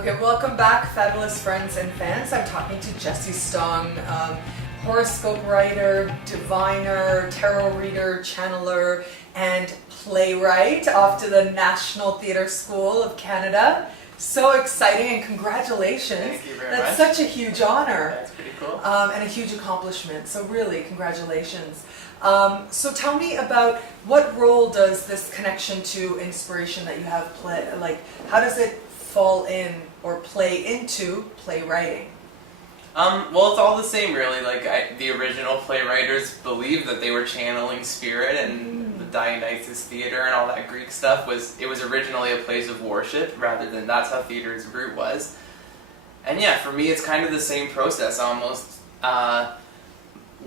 Okay, welcome back, fabulous friends and fans. I'm talking to Jessie Stong, horoscope writer, diviner, tarot reader, channeler, and playwright off to the National Theatre School of Canada. So exciting and congratulations. Thank you very That's much. such a huge honor. That's pretty cool. And a huge accomplishment. So really, congratulations. So tell me about what role does this connection to inspiration that you have play, like how does it fall in or play into playwriting? Well, it's all the same, really. Like the original playwriters believed that they were channeling spirit, and the Dionysus theater and all that Greek stuff was originally a place of worship rather than that's how theater's root was. And yeah, for me, it's kind of the same process almost.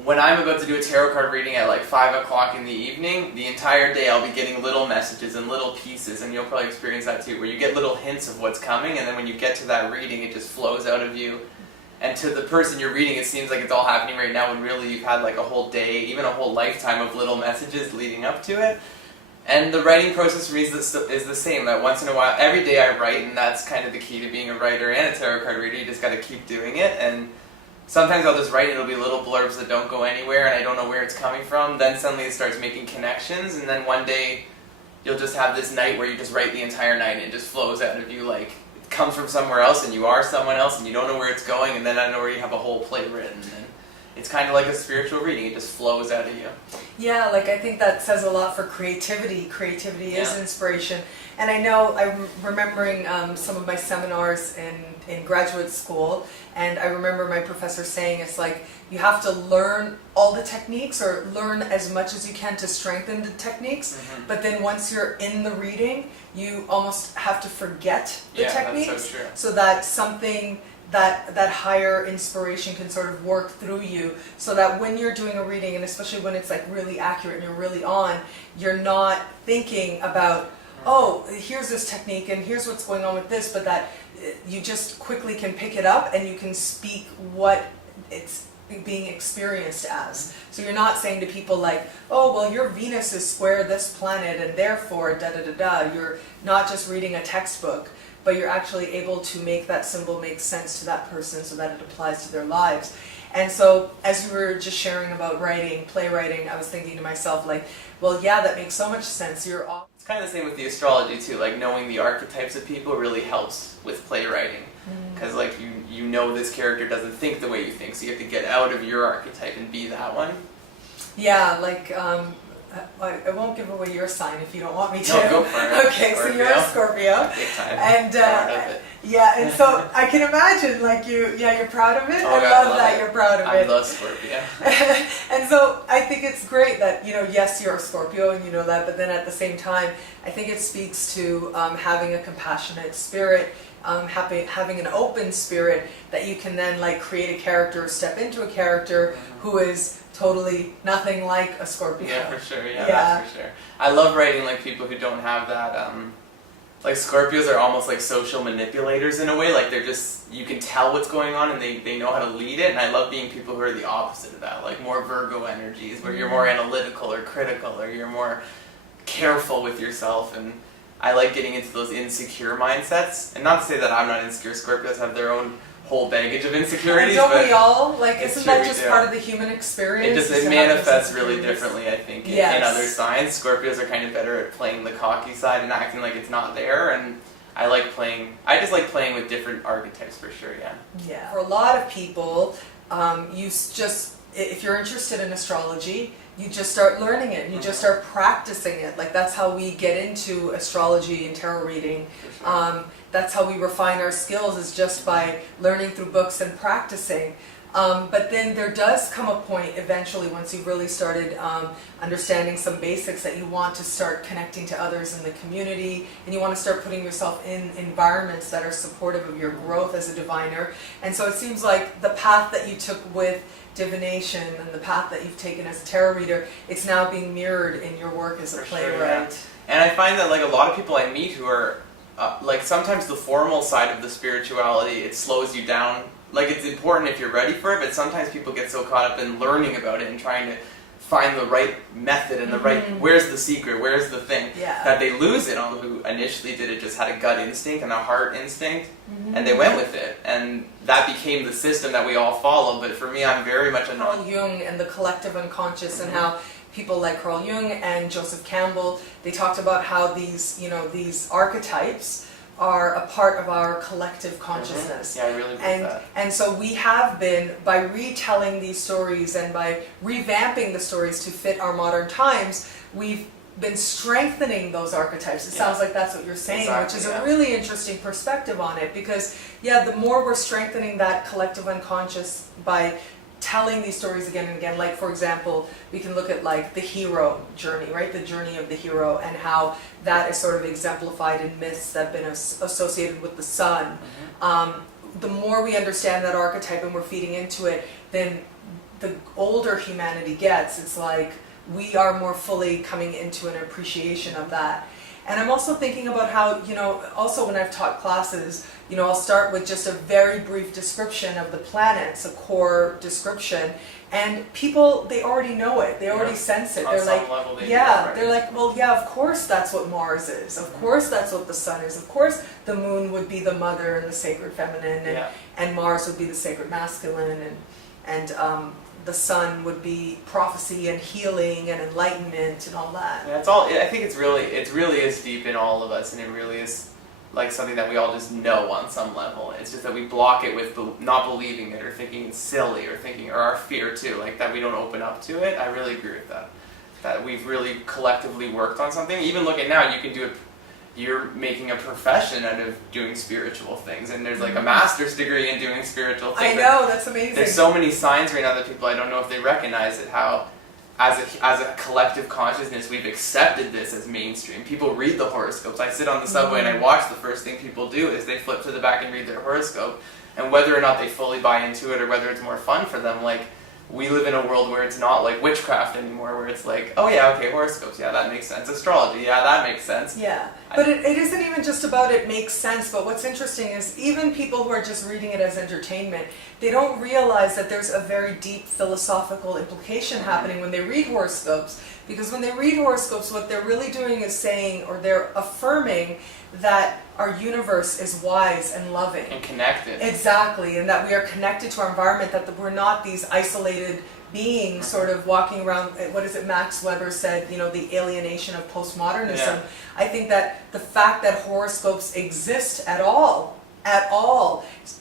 When I'm about to do a tarot card reading at like 5 o'clock in the evening, the entire day I'll be getting little messages and little pieces, and you'll probably experience that too, where you get little hints of what's coming, and then when you get to that reading, it just flows out of you. And to the person you're reading, it seems like it's all happening right now, when really you've had like a whole day, even a whole lifetime of little messages leading up to it. And the writing process for me is the same, that once in a while, every day I write, and that's kind of the key to being a writer and a tarot card reader. You just got to keep doing it, and sometimes I'll just write it, it'll be little blurbs that don't go anywhere and I don't know where it's coming from. Then suddenly it starts making connections, and then one day you'll just have this night where you just write the entire night and it just flows out of you, like it comes from somewhere else and you are someone else and you don't know where it's going, and then I know where you have a whole play written. And it's kind of like a spiritual reading, it just flows out of you. Yeah, like I think that says a lot for creativity. Creativity is inspiration. And I know I'm remembering some of my seminars in graduate school, and I remember my professor saying it's like you have to learn all the techniques or learn as much as you can to strengthen the techniques, but then once you're in the reading, you almost have to forget the techniques. That's so true. So that something that higher inspiration can sort of work through you, so that when you're doing a reading, and especially when it's like really accurate and you're really on, you're not thinking about, oh, here's this technique and here's what's going on with this, but that you just quickly can pick it up and you can speak what it's being experienced as. So you're not saying to people like, oh, well, your Venus is square this planet and therefore da da da da. You're not just reading a textbook, but you're actually able to make that symbol make sense to that person so that it applies to their lives. And so as you were just sharing about writing, playwriting, I was thinking to myself like, well, yeah, that makes so much sense. You're all... It's kind of the same with the astrology too, like knowing the archetypes of people really helps with playwriting. Because like you know this character doesn't think the way you think, so you have to get out of your archetype and be that one. Yeah, like I won't give away your sign if you don't want me to. No, go for it. Okay, so you're a Scorpio. Big time. And proud of it. yeah, and so I can imagine like you're proud of it. Oh, I God, love that you're proud of I it. love Scorpio. And so I think it's great that, yes, you're a Scorpio and you know that, but then at the same time, I think it speaks to having a compassionate spirit, having an open spirit, that you can then like create a character, step into a character who is totally nothing like a Scorpio. Yeah, for sure. Yeah, that's for sure. I love writing like people who don't have that. Like Scorpios are almost like social manipulators in a way. Like they're just, you can tell what's going on and they know how to lead it. And I love being people who are the opposite of that, like more Virgo energies, where you're more analytical or critical, or you're more careful with yourself. And I like getting into those insecure mindsets. And not to say that I'm not insecure. Scorpios have their own whole baggage of insecurities. And don't but we all? Like, it's isn't true, that just part of the human experience? It manifests really differently, I think, in other signs. Scorpios are kind of better at playing the cocky side and acting like it's not there, and I just like playing with different archetypes for sure, yeah. Yeah. For a lot of people, if you're interested in astrology, you just start learning it, and you just start practicing it. Like, that's how we get into astrology and tarot reading. Sure. That's how we refine our skills, is just by learning through books and practicing. But then there does come a point eventually, once you've really started understanding some basics, that you want to start connecting to others in the community, and you want to start putting yourself in environments that are supportive of your growth as a diviner. And so it seems like the path that you took with Divination and the path that you've taken as a tarot reader, it's now being mirrored in your work as a playwright. Sure, yeah. And I find that like a lot of people I meet who are like sometimes the formal side of the spirituality, it slows you down. Like it's important if you're ready for it, but sometimes people get so caught up in learning about it and trying to find the right method and the right, where's the secret, where's the thing, Yeah. that they lose it on who initially did it, just had a gut instinct and a heart instinct, and they went with it, and that became the system that we all follow. But for me, I'm very much a Carl Jung and the collective unconscious, and how people like Carl Jung and Joseph Campbell, they talked about how these, you know, these archetypes are a part of our collective consciousness. Yeah, I really believe that. And so we have been, by retelling these stories and by revamping the stories to fit our modern times, we've been strengthening those archetypes. It sounds like that's what you're saying, Exactly, which is a really interesting perspective on it, because the more we're strengthening that collective unconscious by telling these stories again and again, like for example, we can look at like the hero journey, right? The journey of the hero, and how that is sort of exemplified in myths that have been associated with the sun. The more we understand that archetype and we're feeding into it, then the older humanity gets, it's like we are more fully coming into an appreciation of that. And I'm also thinking about how, you know, also when I've taught classes, you know, I'll start with just a very brief description of the planets, a core description, and people, they already know it, they already sense it. On They're some like, level they they're like, well, yeah, of course that's what Mars is, of course that's what the sun is, of course the moon would be the mother and the sacred feminine, and Mars would be the sacred masculine, and the sun would be prophecy and healing and enlightenment and all that. Yeah, it's all. I think it really is deep in all of us, and it really is like something that we all just know on some level. It's just that we block it with not believing it, or thinking it's silly, or our fear too, like that we don't open up to it. I really agree with that. That we've really collectively worked on something. Even look at now, you can do it. You're making a profession out of doing spiritual things, and there's like a master's degree in doing spiritual things. I know, that's amazing. There's so many signs right now that people, I don't know if they recognize it, how as a collective consciousness we've accepted this as mainstream. People read the horoscopes. I sit on the subway and I watch, the first thing people do is they flip to the back and read their horoscope, and whether or not they fully buy into it or whether it's more fun for them, like, we live in a world where it's not like witchcraft anymore, where it's like, oh yeah, okay, horoscopes, yeah, that makes sense. Astrology, yeah, that makes sense. Yeah, but it isn't even just about it makes sense, but what's interesting is even people who are just reading it as entertainment, they don't realize that there's a very deep philosophical implication happening when they read horoscopes. Because when they read horoscopes, what they're really doing is saying, or they're affirming, that our universe is wise and loving. And connected. Exactly, and that we are connected to our environment, that we're not these isolated beings sort of walking around, what is it Max Weber said, you know, the alienation of postmodernism. Yeah. I think that the fact that horoscopes exist at all,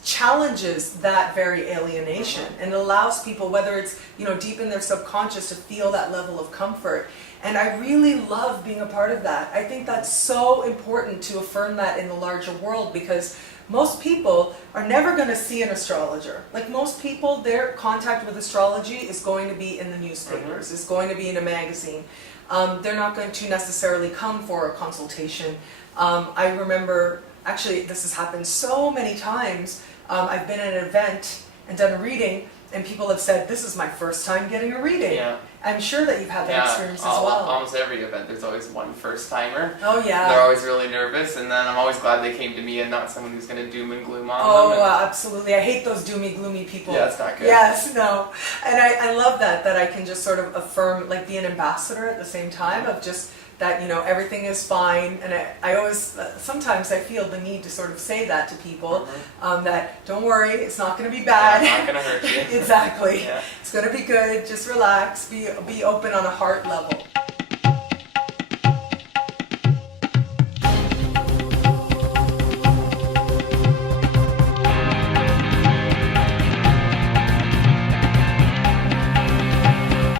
challenges that very alienation, and allows people, whether it's, you know, deep in their subconscious, to feel that level of comfort. And I really love being a part of that. I think that's so important to affirm that in the larger world, because most people are never going to see an astrologer. Like most people, their contact with astrology is going to be in the newspapers, is going to be in a magazine. They're not going to necessarily come for a consultation. I remember, actually, this has happened so many times. I've been at an event and done a reading, and people have said, this is my first time getting a reading. Yeah. I'm sure that you've had that experience as well. Almost every event, there's always one first timer. Oh yeah. They're always really nervous, and then I'm always glad they came to me and not someone who's going to doom and gloom on them. Oh, absolutely. I hate those doomy, gloomy people. Yeah, it's not good. Yes, no. And I love that I can just sort of affirm, like be an ambassador at the same time of just that, you know, everything is fine. And I always, sometimes I feel the need to sort of say that to people, that don't worry, it's not going to be bad. Yeah, it's not going to hurt you. Exactly. Yeah. It's going to be good. Just relax. Be open on a heart level.